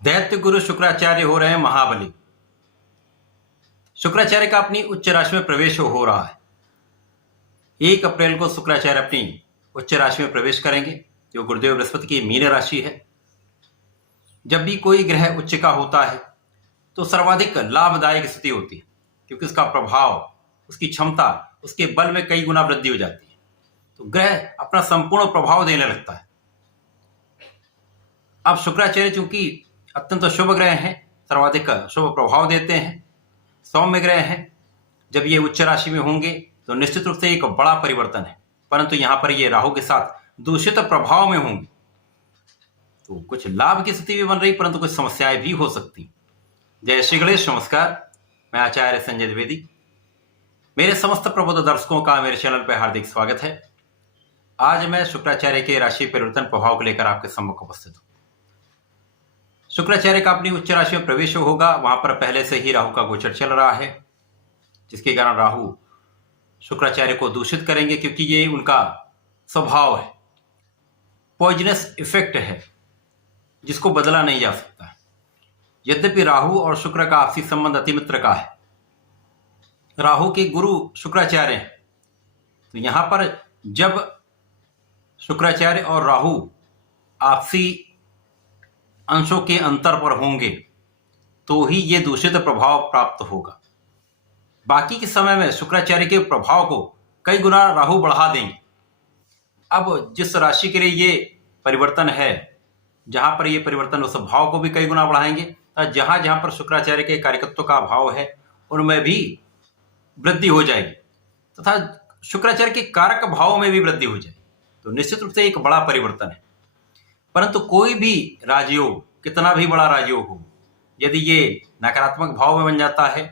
दैत्य गुरु शुक्राचार्य हो रहे हैं महाबली। शुक्राचार्य का अपनी उच्च राशि में प्रवेश हो रहा है। 1 अप्रैल को शुक्राचार्य अपनी उच्च राशि में प्रवेश करेंगे, जो गुरुदेव बृहस्पति की मीन राशि है। जब भी कोई ग्रह उच्च का होता है तो सर्वाधिक लाभदायक स्थिति होती है, क्योंकि उसका प्रभाव, उसकी क्षमता, उसके बल में कई गुना वृद्धि हो जाती है। तो ग्रह अपना संपूर्ण प्रभाव देने लगता है। अब शुक्राचार्य चूंकि अत्यंत शुभ ग्रह हैं, सर्वाधिक शुभ प्रभाव देते हैं, सौम्य ग्रह हैं, जब ये उच्च राशि में होंगे तो निश्चित रूप से एक बड़ा परिवर्तन है। परंतु यहां पर ये राहु के साथ दूषित प्रभाव में होंगे तो कुछ लाभ की स्थिति भी बन रही, परंतु कुछ समस्याएं भी हो सकती। जय श्री गणेश, नमस्कार। मैं आचार्य संजय द्विवेदी। मेरे समस्त प्रबुद्ध दर्शकों का मेरे चैनल पर हार्दिक स्वागत है। आज मैं शुक्राचार्य के राशि परिवर्तन प्रभाव को लेकर आपके सम्मुख उपस्थित हूं। शुक्राचार्य का अपनी उच्च राशि में प्रवेश होगा। वहां पर पहले से ही राहु का गोचर चल रहा है, जिसके कारण राहु शुक्राचार्य को दूषित करेंगे, क्योंकि ये उनका स्वभाव है, पॉइजनस इफेक्ट है, जिसको बदला नहीं जा सकता। यद्यपि राहु और शुक्र का आपसी संबंध अति मित्र का है, राहु के गुरु शुक्राचार्य हैं, तो यहां पर जब शुक्राचार्य और राहु आपसी अंशों के अंतर पर होंगे तो ही ये दूषित प्रभाव प्राप्त होगा। बाकी के समय में शुक्राचार्य के प्रभाव को कई गुना राहु बढ़ा देंगे। अब जिस राशि के लिए ये परिवर्तन है, जहां पर ये परिवर्तन उस भाव को भी कई गुना बढ़ाएंगे, जहां जहां पर शुक्राचार्य के कार्यकत्व का भाव है उनमें भी वृद्धि हो जाएगी, तथा शुक्राचार्य के कारक भाव में भी वृद्धि हो जाएगी। तो निश्चित रूप से एक बड़ा परिवर्तन है। परंतु कोई भी राजयोग, कितना भी बड़ा राजयोग हो, यदि ये नकारात्मक भाव में बन जाता है,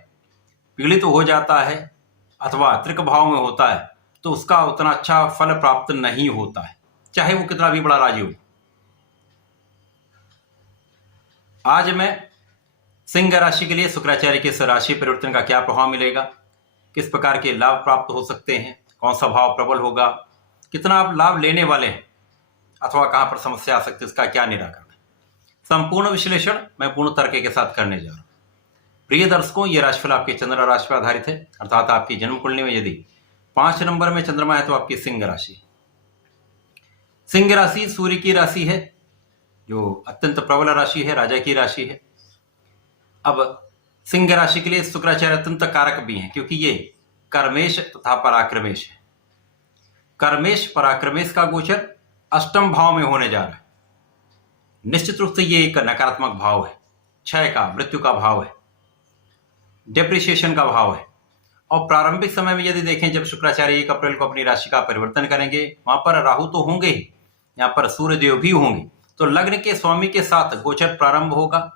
पीड़ित हो जाता है, अथवा त्रिक भाव में होता है, तो उसका उतना अच्छा फल प्राप्त नहीं होता है, चाहे वो कितना भी बड़ा राजयोग। आज मैं सिंह राशि के लिए शुक्राचार्य के इस राशि परिवर्तन का क्या प्रभाव मिलेगा, किस प्रकार के लाभ प्राप्त हो सकते हैं, कौन सा भाव प्रबल होगा, कितना आप लाभ लेने वाले हैं, अथवा कहां पर समस्या आ सकती है, उसका क्या निराकरण है, संपूर्ण विश्लेषण मैं पूर्ण तर्क के साथ करने जा रहा हूं। प्रिय दर्शकों, यह राशिफल आपके चंद्र राशि पर आधारित है, अर्थात आपकी जन्म कुंडली में यदि 5 नंबर में चंद्रमा है तो आपकी सिंह राशि। सिंह राशि सूर्य की राशि है, जो अत्यंत प्रबल राशि है, राजा की राशि है। अब सिंह राशि के लिए शुक्राचार्य अत्यंत कारक भी हैं, क्योंकि ये कर्मेश तथा पराक्रमेश है। कर्मेश पराक्रमेश का गोचर अष्टम भाव में होने जा रहा है। निश्चित रूप से ये एक नकारात्मक भाव है, क्षय का, मृत्यु का भाव है, डेप्रिसिएशन का भाव है। और प्रारंभिक समय में यदि देखें, जब शुक्राचार्य 1 अप्रैल को अपनी राशि का परिवर्तन करेंगे, वहां पर राहु तो होंगे ही, यहाँ पर सूर्यदेव भी होंगे, तो लग्न के स्वामी के साथ गोचर प्रारंभ होगा,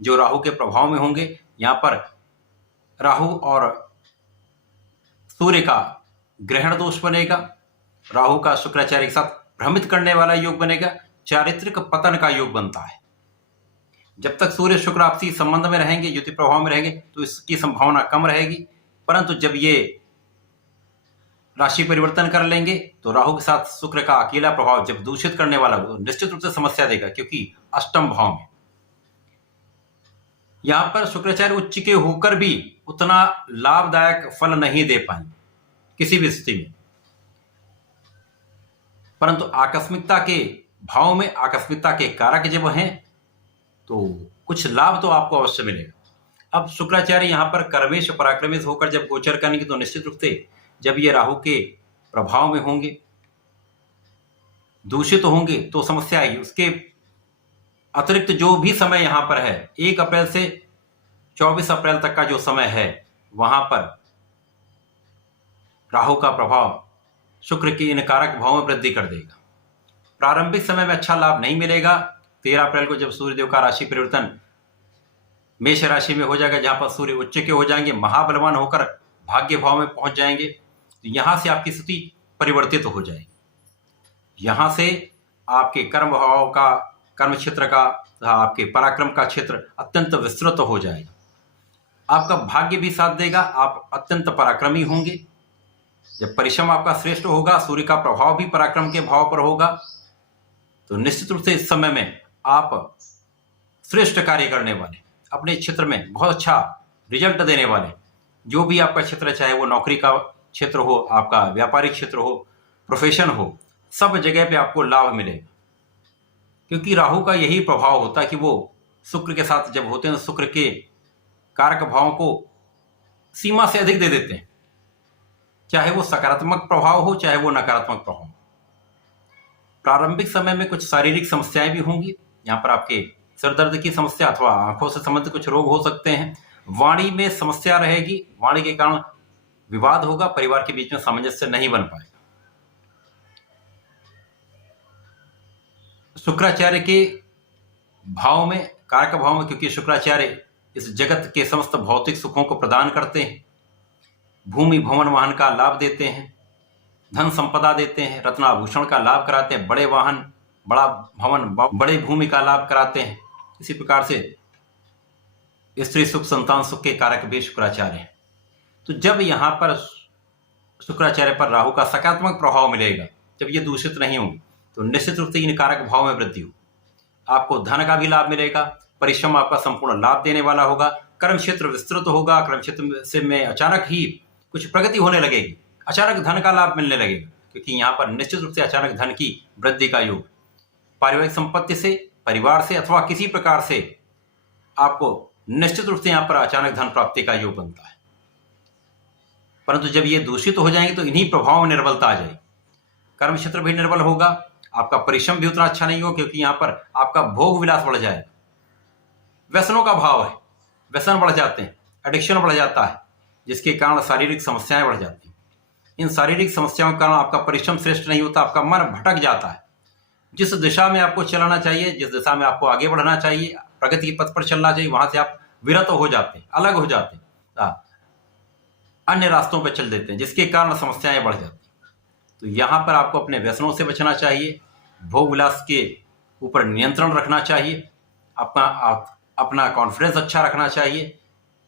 जो राहु के प्रभाव में होंगे। यहाँ पर राहु और सूर्य का ग्रहण दोष बनेगा, राहु का शुक्राचार्य के साथ भ्रमित करने वाला योग बनेगा, चारित्रिक पतन का योग बनता है। जब तक सूर्य शुक्र आपसी संबंध में रहेंगे, युति प्रभाव में रहेंगे, तो इसकी संभावना कम रहेगी। परंतु जब ये राशि परिवर्तन कर लेंगे तो राहु के साथ शुक्र का अकेला प्रभाव जब दूषित करने वाला तो निश्चित रूप से समस्या देगा, क्योंकि अष्टम भाव में यहां पर शुक्राचार्य उच्च के होकर भी उतना लाभदायक फल नहीं दे पाएंगे किसी भी स्थिति में। परंतु आकस्मिकता के भाव में, आकस्मिकता के कारक जब हैं, तो कुछ लाभ तो आपको अवश्य मिलेगा। अब शुक्राचार्य यहां पर कर्मेश पराक्रमेश होकर जब गोचर करेंगे, तो निश्चित रूप से जब ये राहु के प्रभाव में होंगे, दूषित होंगे, तो समस्या आएगी। उसके अतिरिक्त जो भी समय यहां पर है, 1 अप्रैल से 24 अप्रैल तक का जो समय है, वहां पर राहु का प्रभाव शुक्र के इन कारक भाव में वृद्धि कर देगा। प्रारंभिक समय में अच्छा लाभ नहीं मिलेगा। 13 अप्रैल को जब सूर्यदेव का राशि परिवर्तन मेष राशि में हो जाएगा, जहां पर सूर्य उच्च के हो जाएंगे, महाबलवान होकर भाग्य भाव में पहुंच जाएंगे, तो यहां से आपकी स्थिति परिवर्तित हो जाएगी। यहां से आपके कर्म भाव का, कर्म क्षेत्र का, आपके पराक्रम का क्षेत्र अत्यंत विस्तृत हो जाएगा। आपका भाग्य भी साथ देगा, आप अत्यंत पराक्रमी होंगे। जब परिश्रम आपका श्रेष्ठ होगा, सूर्य का प्रभाव भी पराक्रम के भाव पर होगा, तो निश्चित रूप से इस समय में आप श्रेष्ठ कार्य करने वाले, अपने क्षेत्र में बहुत अच्छा रिजल्ट देने वाले, जो भी आपका क्षेत्र है, चाहे वो नौकरी का क्षेत्र हो, आपका व्यापारिक क्षेत्र हो, प्रोफेशन हो, सब जगह पे आपको लाभ मिलेगा। क्योंकि राहु का यही प्रभाव होता है कि वो शुक्र के साथ जब होते हैं तो शुक्र के कारक भावों को सीमा से अधिक दे देते हैं, चाहे वो सकारात्मक प्रभाव हो चाहे वो नकारात्मक प्रभाव हो। प्रारंभिक समय में कुछ शारीरिक समस्याएं भी होंगी, यहाँ पर आपके सिर दर्द की समस्या अथवा आंखों से संबंधित कुछ रोग हो सकते हैं। वाणी में समस्या रहेगी, वाणी के कारण विवाद होगा, परिवार के बीच में सामंजस्य नहीं बन पाएगा। शुक्राचार्य के भाव में, कारक भाव में, क्योंकि शुक्राचार्य इस जगत के समस्त भौतिक सुखों को प्रदान करते हैं, भूमि भवन वाहन का लाभ देते हैं, धन संपदा देते हैं, रत्नाभूषण का लाभ कराते हैं, बड़े वाहन, बड़ा भवन, बड़े भूमि का लाभ कराते हैं। इसी प्रकार से स्त्री सुख, संतान सुख के कारक भी शुक्राचार्य हैं। तो जब यहाँ पर शुक्राचार्य पर राहु का सकारात्मक प्रभाव मिलेगा, जब ये दूषित नहीं होंगे, तो निश्चित रूप से इन कारक भाव में वृद्धि हो, आपको धन का भी लाभ मिलेगा, परिश्रम आपका संपूर्ण लाभ देने वाला होगा, कर्म क्षेत्र विस्तृत होगा, कर्म क्षेत्र से में अचानक ही कुछ प्रगति होने लगेगी, अचानक धन का लाभ मिलने लगेगा, क्योंकि यहाँ पर निश्चित रूप से अचानक धन की वृद्धि का योग, पारिवारिक संपत्ति से, परिवार से अथवा किसी प्रकार से आपको निश्चित रूप से यहाँ पर अचानक धन प्राप्ति का योग बनता है। परंतु जब ये दूषित हो जाएंगे तो इन्हीं प्रभाव में निर्बलता आ जाएगी, कर्म क्षेत्र भी निर्बल होगा, आपका परिश्रम भी उतना अच्छा नहीं होगा, क्योंकि यहाँ पर आपका भोग विलास बढ़ जाएगा, व्यसनों का भाव है, व्यसन बढ़ जाते हैं, एडिक्शन बढ़ जाता है, जिसके कारण शारीरिक समस्याएं बढ़ जाती हैं। इन शारीरिक समस्याओं के कारण आपका परिश्रम श्रेष्ठ नहीं होता, आपका मन भटक जाता है। जिस दिशा में आपको चलाना चाहिए, जिस दिशा में आपको आगे बढ़ना चाहिए, प्रगति के पथ पर चलना चाहिए, वहां से आप विरत हो जाते हैं, अलग हो जाते हैं, अन्य रास्तों पर चल देते हैं, जिसके कारण समस्याएं बढ़ जाती हैं। तो यहाँ पर आपको अपने व्यसनों से बचना चाहिए, भोग विलास के ऊपर नियंत्रण रखना चाहिए, अपना कॉन्फिडेंस अच्छा रखना चाहिए।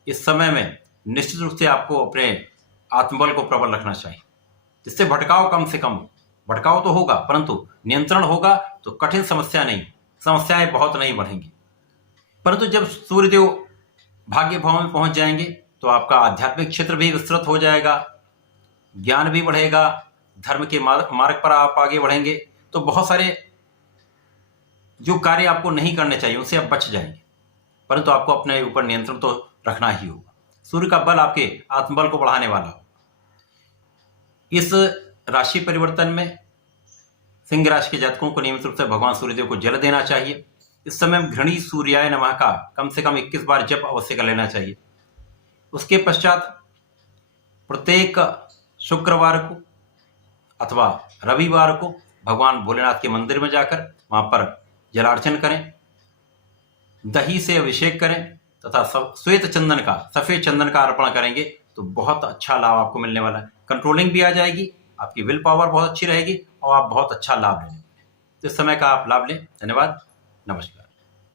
इस समय में निश्चित रूप से आपको अपने आत्मबल को प्रबल रखना चाहिए, जिससे भटकाव कम से कम, भटकाव तो होगा परंतु नियंत्रण होगा, तो कठिन समस्या नहीं, समस्याएं बहुत नहीं बढ़ेंगी। परंतु जब सूर्यदेव भाग्य भाव में पहुंच जाएंगे तो आपका आध्यात्मिक क्षेत्र भी विस्तृत हो जाएगा, ज्ञान भी बढ़ेगा, धर्म के मार्ग पर आप आगे बढ़ेंगे, तो बहुत सारे जो कार्य आपको नहीं करने चाहिए उनसे आप बच जाएंगे, परंतु आपको अपने ऊपर नियंत्रण तो रखना ही होगा। सूर्य का बल आपके आत्मबल को बढ़ाने वाला हो। इस राशि परिवर्तन में सिंह राशि के जातकों को नियमित रूप से भगवान सूर्यदेव को जल देना चाहिए। इस समय घृणी सूर्याय नमः का कम से कम 21 बार जप अवश्य कर लेना चाहिए। उसके पश्चात प्रत्येक शुक्रवार को अथवा रविवार को भगवान भोलेनाथ के मंदिर में जाकर वहां पर जलार्चन करें, दही से अभिषेक करें तथा श्वेत चंदन का, सफेद चंदन का अर्पण करेंगे तो बहुत अच्छा लाभ आपको मिलने वाला है। कंट्रोलिंग भी आ जाएगी, आपकी विल पावर बहुत अच्छी रहेगी और आप बहुत अच्छा लाभ लेंगे। तो इस समय का आप लाभ लें। धन्यवाद, नमस्कार।